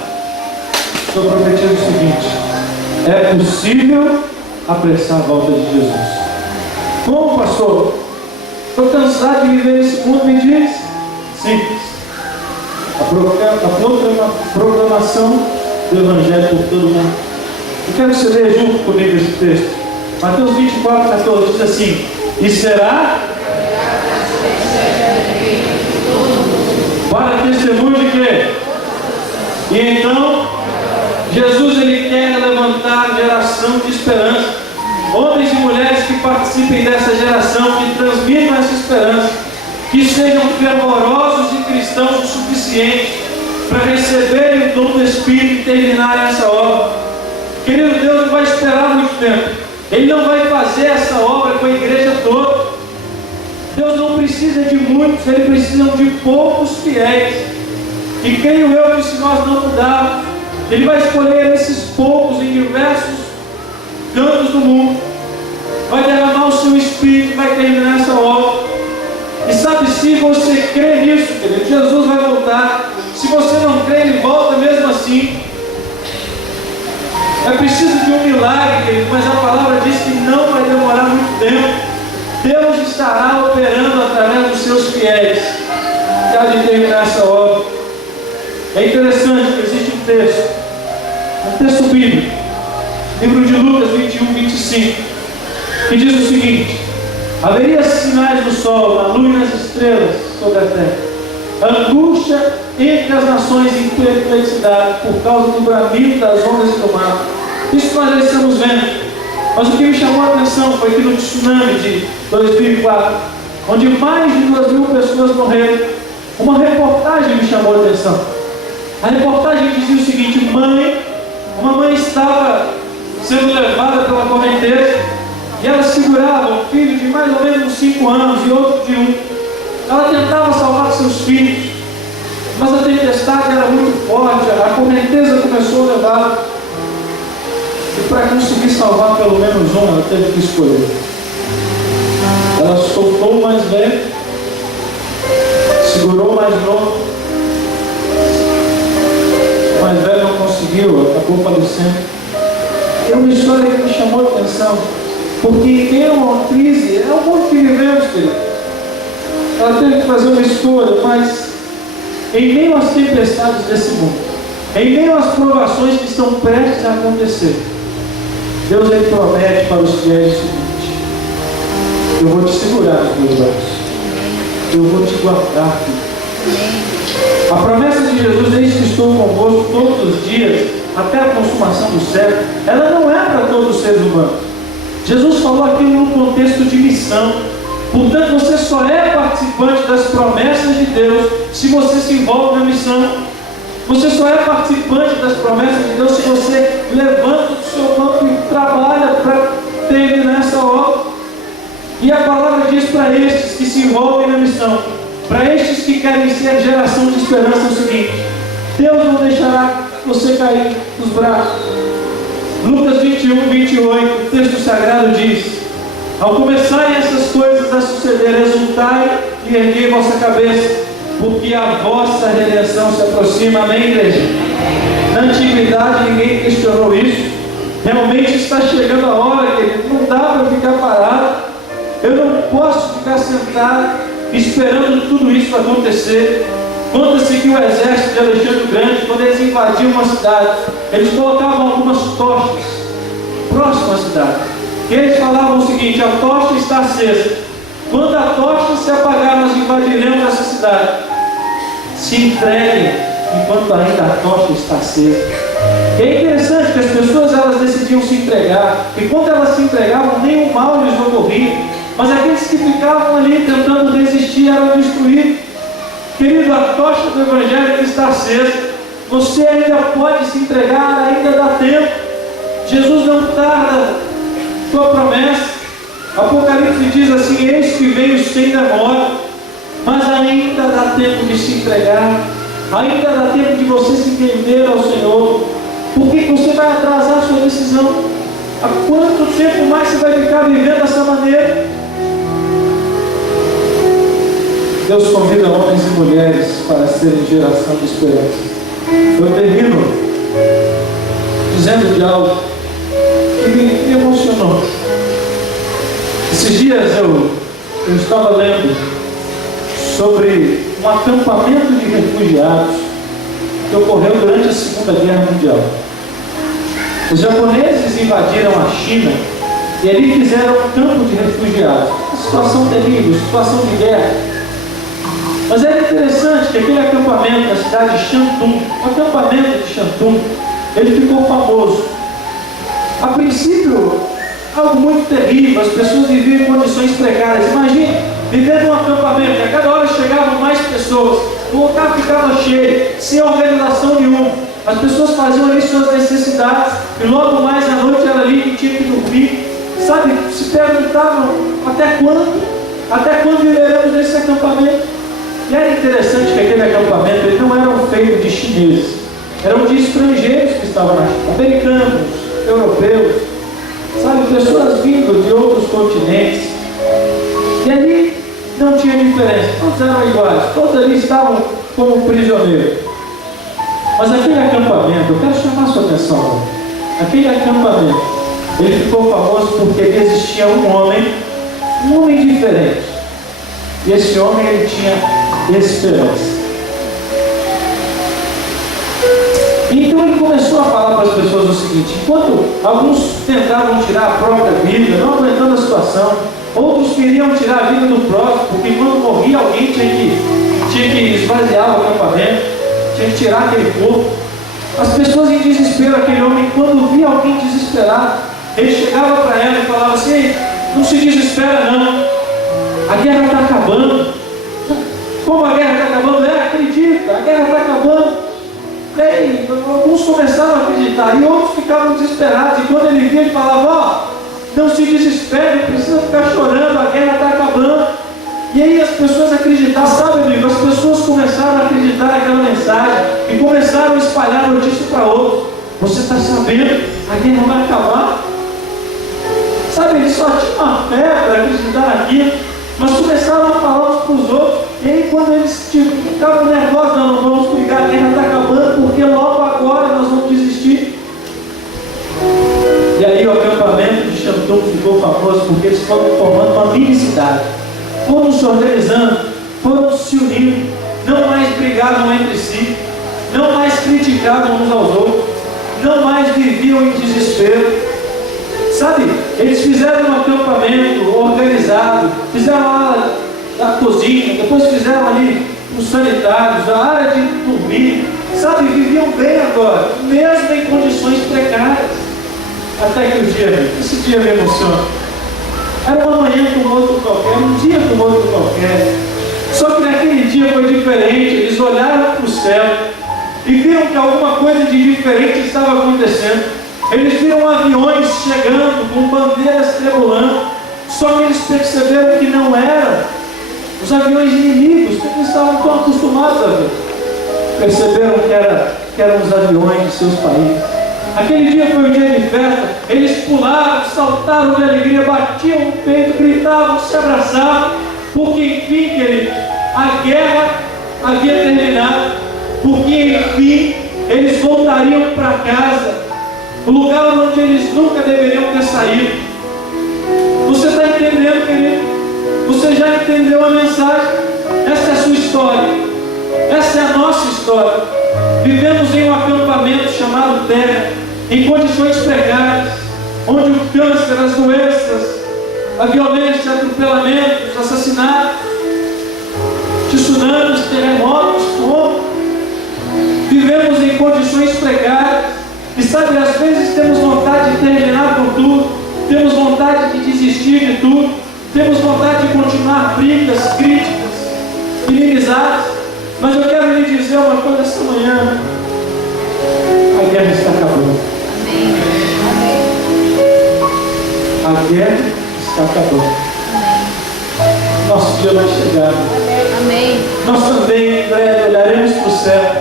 sobre o objetivo seguinte: é possível apressar a volta de Jesus. Como, pastor? Estou cansado de viver nesse mundo, me diz? Simples. A proclamação do Evangelho por todo mundo. Eu quero que você leia junto comigo esse texto. Mateus 24, 14 diz assim: e será para testemunho de quê? E então, Jesus ele quer levantar geração de esperança. Homens e mulheres que participem dessa geração, que transmitam essa esperança, que sejam fervorosos e cristãos o suficiente para receberem o dom do Espírito e terminarem essa obra. Querido, Deus não vai esperar muito tempo. Ele não vai fazer essa obra com a igreja toda. Deus não precisa de muitos, Ele precisa de poucos fiéis. E creio eu que se nós não mudarmos, Ele vai escolher esses poucos em diversos cantos do mundo, vai derramar o seu Espírito e vai terminar essa obra. E sabe, se você crê nisso, querido, Jesus vai voltar. Se você não crê, Ele volta mesmo assim. É preciso de um milagre, querido, mas a palavra diz que não vai demorar muito tempo. Deus estará operando através dos seus fiéis que há de terminar essa obra. É interessante que existe um texto bíblico, livro de Lucas 21, 25, que diz o seguinte: haveria sinais do sol, na lua e nas estrelas sobre a terra, angústia entre as nações em perplexidade por causa do bramido das ondas do mar. Isso nós já estamos vendo. Mas o que me chamou a atenção foi que no tsunami de 2004, onde mais de 2.000 pessoas morreram, uma reportagem me chamou a atenção. A reportagem dizia o seguinte: uma mãe estava sendo levada pela correnteza e ela segurava um filho de mais ou menos 5 anos e outro de 1. Ela tentava salvar seus filhos, mas a tempestade era muito forte, a correnteza começou a levar. E para conseguir salvar pelo menos um, ela teve que escolher. Ela soltou o mais velho, segurou o mais novo. O mais velho não conseguiu, acabou falecendo. É uma história que me chamou a atenção, porque em meio a uma crise, é o mundo que vivemos, querido. Ela teve que fazer uma escolha, mas em meio às tempestades desse mundo, em meio às provações que estão prestes a acontecer, Deus ele promete para os fiéis o seguinte: eu vou te segurar nos meus braços, eu vou te guardar, filho. A promessa de Jesus, eis que estou convosco todos os dias, até a consumação do século, ela não é para todos os seres humanos. Jesus falou aqui num contexto de missão. Portanto, você só é participante das promessas de Deus se você se envolve na missão. Você só é participante das promessas de Deus se você levanta o seu banco e trabalha para terminar essa obra. E a palavra diz para estes que se envolvem na missão, para estes que querem ser geração de esperança, é o seguinte: Deus não deixará você cair nos braços. Lucas 21, 28, o texto sagrado diz: ao começarem essas coisas a suceder, exultai e erguei vossa cabeça, porque a vossa redenção se aproxima. Amém, igreja? Na antiguidade ninguém questionou isso. Realmente está chegando a hora, querido. Não dá para ficar parado. Eu não posso ficar sentado esperando tudo isso acontecer. Conta-se que o exército de Alexandre o Grande, quando eles invadiam uma cidade, eles colocavam algumas tochas próximas à cidade. E eles falavam o seguinte: a tocha está acesa. Quando a tocha se apagar, nós invadiremos essa cidade. Se entreguem enquanto ainda a tocha está acesa. E é interessante que as pessoas elas decidiam se entregar. E quando elas se entregavam, nenhum mal lhes ocorria. Mas aqueles que ficavam ali tentando resistir eram destruídos. Querido, a tocha do Evangelho está acesa. Você ainda pode se entregar, ainda dá tempo. Jesus não tarda sua promessa. Apocalipse diz assim: eis que veio sem demora. Mas ainda dá tempo de se entregar. Ainda dá tempo de você se render ao Senhor. Por que você vai atrasar a sua decisão? Há quanto tempo mais você vai ficar vivendo dessa maneira? Deus convida homens e mulheres para serem geração de esperança. Eu termino dizendo de algo que me emocionou. Esses dias eu estava lendo sobre um acampamento de refugiados que ocorreu durante a Segunda Guerra Mundial. Os japoneses invadiram a China e ali fizeram um campo de refugiados. Uma situação terrível, situação de guerra. Mas era interessante que aquele acampamento na cidade de Shantung, o acampamento de Shantung, ele ficou famoso. A princípio, algo muito terrível, as pessoas viviam em condições precárias. Imagine, viver num acampamento, a cada hora chegavam mais pessoas, o local ficava cheio, sem organização nenhuma. As pessoas faziam ali suas necessidades, e logo mais à noite era ali que tinha que dormir. Sabe, se perguntavam, até quando viveremos nesse acampamento? E era interessante que aquele acampamento, ele não era feito de chineses, eram de estrangeiros que estavam na China, americanos, europeus, sabe, pessoas vindo de outros continentes. E ali não tinha diferença, todos eram iguais, todos ali estavam como prisioneiros. Mas aquele acampamento, eu quero chamar a sua atenção, aquele acampamento, ele ficou famoso porque existia um homem diferente. E esse homem, ele tinha esperança. Então ele começou a falar para as pessoas o seguinte: enquanto alguns tentavam tirar a própria vida, não aguentando a situação, outros queriam tirar a vida do próximo, porque quando morria alguém tinha que esvaziar o acampamento, tinha que tirar aquele corpo. As pessoas em desespero, aquele homem, quando via alguém desesperado, ele chegava para ela e falava assim: não se desespera não, a guerra está acabando. Como a guerra está acabando? Acredita, a guerra está acabando. E alguns começaram a acreditar e outros ficavam desesperados. E quando ele via, ele falava: não se desespere, precisa ficar chorando, a guerra está acabando. E aí as pessoas acreditaram, sabe, amigo? As pessoas começaram a acreditar naquela mensagem e começaram a espalhar a notícia para outros. Você está sabendo? A guerra vai acabar. Sabe, eles só tinham uma fé para acreditar naquilo, mas começaram a falar uns para os outros. E aí quando eles ficavam nervosos: não vamos brigar, a guerra está acabando, porque logo agora nós vamos desistir. E aí o acampamento de Shantung ficou famoso porque eles foram formando uma mini cidade, foram se organizando, foram se unindo, não mais brigavam entre si, não mais criticavam uns aos outros, não mais viviam em desespero. Sabe, eles fizeram um acampamento organizado, fizeram a área da cozinha, depois fizeram ali os sanitários, a área de dormir, sabe, viviam bem agora, mesmo em condições precárias. Até que esse dia me emociona. Era uma manhã como outro qualquer, um dia como outro qualquer. Só que naquele dia foi diferente. Eles olharam para o céu e viram que alguma coisa de diferente estava acontecendo. Eles viram aviões chegando com bandeiras tremulando. Só que eles perceberam que não eram os aviões inimigos, porque eles estavam tão acostumados a ver. Perceberam que eram os aviões de seus países. Aquele dia foi um dia de festa. Eles pularam, saltaram de alegria, batiam no peito, gritavam, se abraçavam, porque enfim, queridos, a guerra havia terminado, porque enfim eles voltariam para casa, o lugar onde eles nunca deveriam ter saído. Você está entendendo, querido? Você já entendeu a mensagem? Essa é a sua história, essa é a nossa história. Vivemos em um acampamento chamado Terra, em condições precárias, onde o câncer, as doenças, a violência, atropelamentos, assassinatos, tsunamis, terremotos, fome. Vivemos em condições precárias e, sabe, às vezes temos vontade de terminar com tudo, temos vontade de desistir de tudo, temos vontade de continuar brigas, críticas, inimizades. Mas eu quero lhe dizer uma coisa esta manhã: a guerra está acabando. A guerra está acabando. Nosso dia vai chegar. Amém. Nós também em breve olharemos para o céu.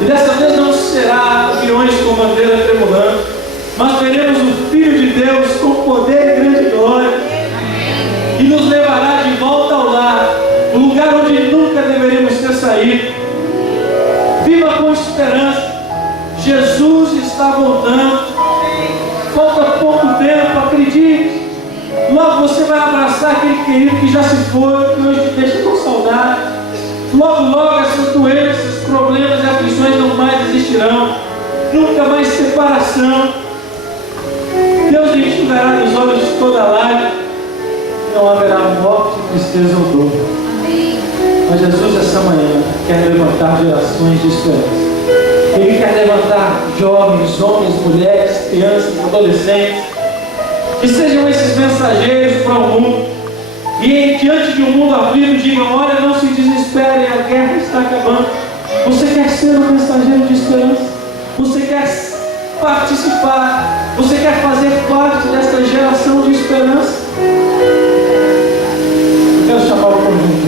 E dessa vez não será aviões com bandeira tremulando, mas veremos o Filho de Deus com poder e grande glória. E nos levará de volta ao lar, o lugar onde nunca deveríamos ter saído. Viva com esperança. Jesus está voltando. Falta pouco tempo, acredite. Logo você vai abraçar aquele querido que já se foi, que hoje te deixa com saudade. Logo essas doenças, problemas e aflições não mais existirão. Nunca mais separação. Deus lhe enxugará dos olhos de toda lágrima. Não haverá morte, tristeza ou dor. Amém. Mas Jesus essa manhã quer levantar gerações de esperança. Ele quer levantar jovens, homens, mulheres, crianças, adolescentes, que sejam esses mensageiros para o mundo. E diante de um mundo aflito, digam: olha, não se desesperem, a guerra está acabando. Você quer ser um mensageiro de esperança? Você quer participar? Você quer fazer parte desta geração de esperança? Eu quero chamar o conjunto.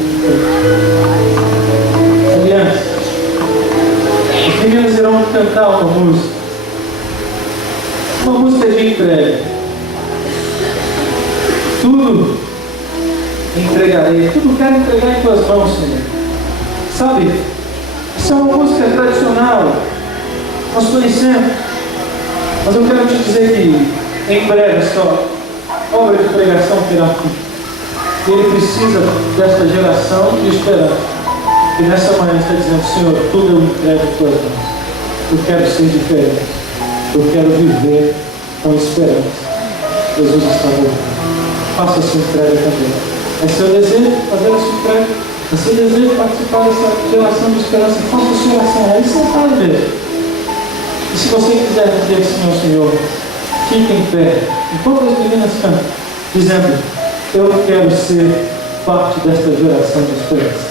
Aliança. Os meninos irão cantar uma música de entrega. Tudo entregarei, tudo quero entregar em tuas mãos, Senhor. Sabe, essa é uma música tradicional, nós conhecemos, mas eu quero te dizer que em breve só obra de pregação terá fim. Ele precisa desta geração de esperança. E nessa manhã está dizendo: Senhor, tudo eu entrego em tuas mãos. Eu quero ser diferente. Eu quero viver com esperança. Jesus está voltando. Faça a sua entrega também. É seu desejo fazer a sua entrega. É seu desejo participar dessa geração de esperança. Faça a sua oração. Aí sentado mesmo. E se você quiser dizer assim ao Senhor, fique em pé, enquanto as meninas cantam, dizendo: eu quero ser parte desta geração de esperança.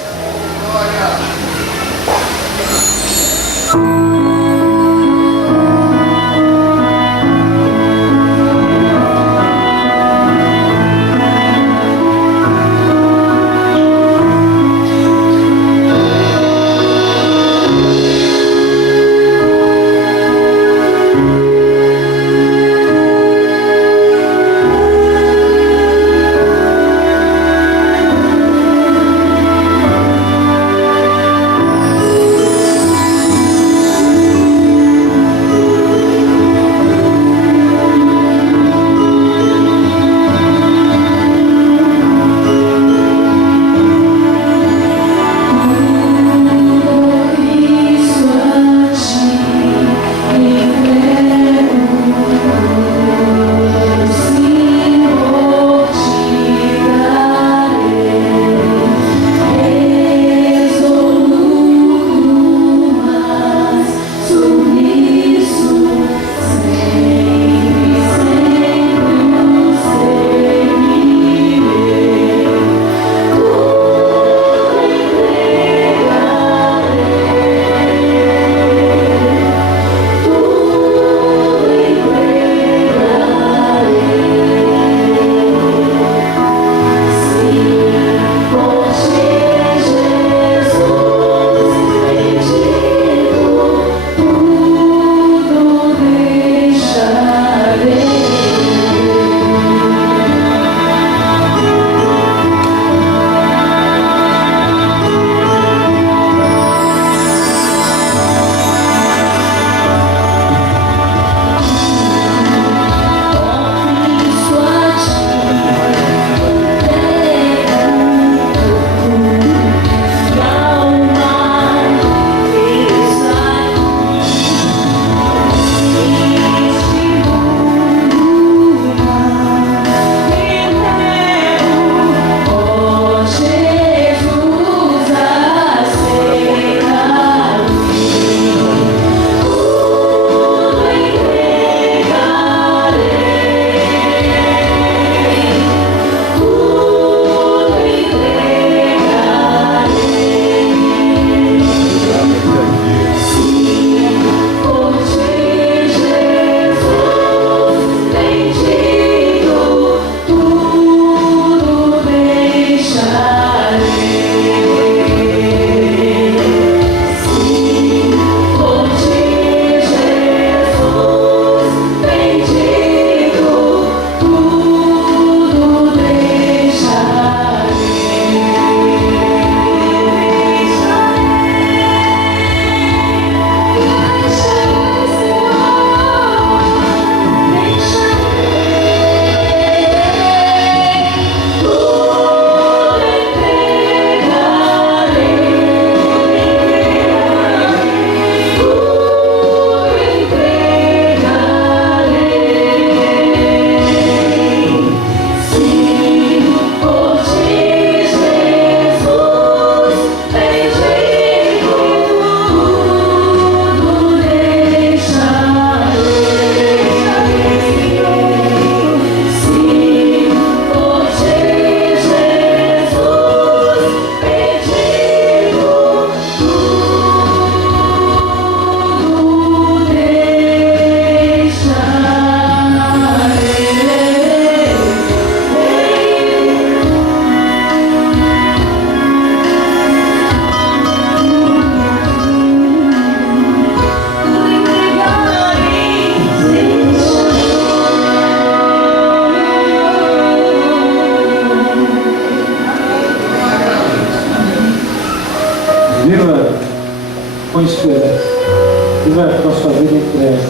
e vai para a sua vida entregue.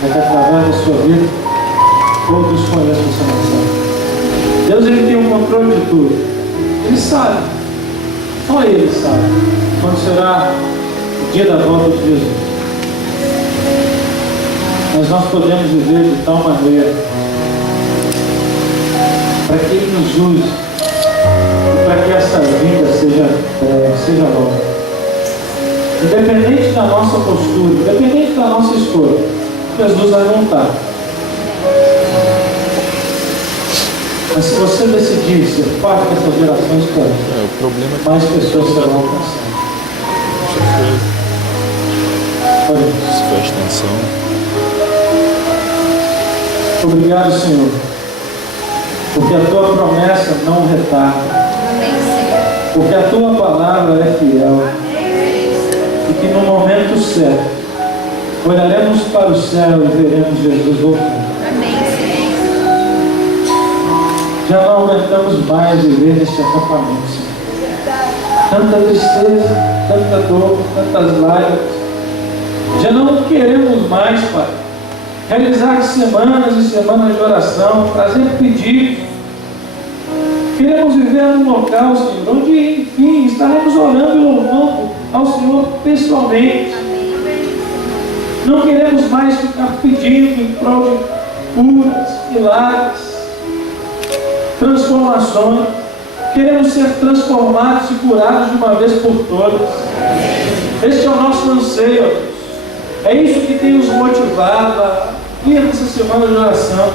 É que através da sua vida, outros conheçam essa nação. Deus, Ele tem o controle de tudo. Ele sabe. Só Ele sabe quando será o dia da volta de Jesus. Mas nós podemos viver de tal maneira para que Ele nos use e para que essa vida seja longa. Independente da nossa postura, independente da nossa escolha, Jesus vai voltar. Mas se você decidir ser parte dessa geração histórica, o problema é que mais pessoas serão alcançadas. se presta atenção. Obrigado, Senhor, porque a Tua promessa não retarda, porque a Tua palavra é fiel, e que no momento certo olharemos para o céu e veremos Jesus voltando. Já não aguentamos mais viver neste acampamento, Senhor. Tanta tristeza, tanta dor, tantas lágrimas. Já não queremos mais, Pai, realizar semanas e semanas de oração, trazer pedidos. Queremos viver num local, Senhor, onde, enfim, estaremos orando e louvando ao Senhor pessoalmente. Não queremos mais ficar pedindo em prol de curas, milagres, transformações. Queremos ser transformados e curados de uma vez por todas. Este é o nosso anseio, ó Deus. É isso que tem nos motivado a ir nessa semana de oração.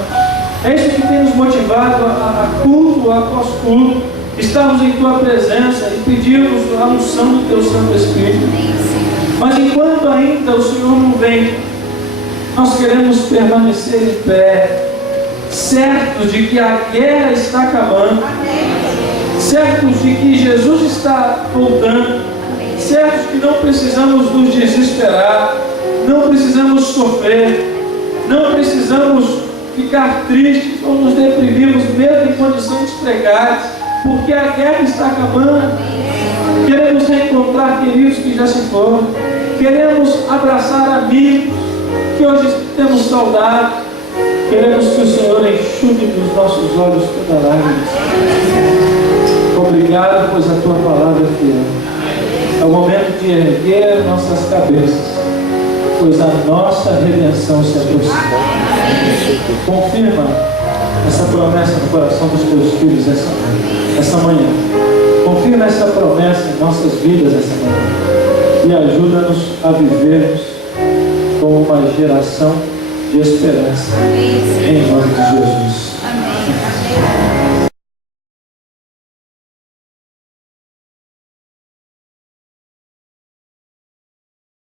É isso que tem nos motivado a culto após culto, estarmos em Tua presença e pedirmos a unção do Teu Santo Espírito. Mas enquanto ainda o Senhor não vem, nós queremos permanecer em pé, certos de que a guerra está acabando, certos de que Jesus está voltando, certos que não precisamos nos desesperar, não precisamos sofrer, não precisamos ficar tristes ou nos deprimirmos mesmo em condições precárias, porque a guerra está acabando. Queremos reencontrar queridos que já se foram, queremos abraçar amigos que hoje temos saudade, queremos que o Senhor enxugue dos nossos olhos toda lágrima. Obrigado, pois a Tua palavra é fiel. É o momento de erguer nossas cabeças, pois a nossa redenção se aproxima. Confirma essa promessa no coração dos Teus filhos essa manhã. Confirma essa promessa em nossas vidas essa manhã. E ajuda-nos a vivermos como uma geração de esperança. Em nome de Jesus.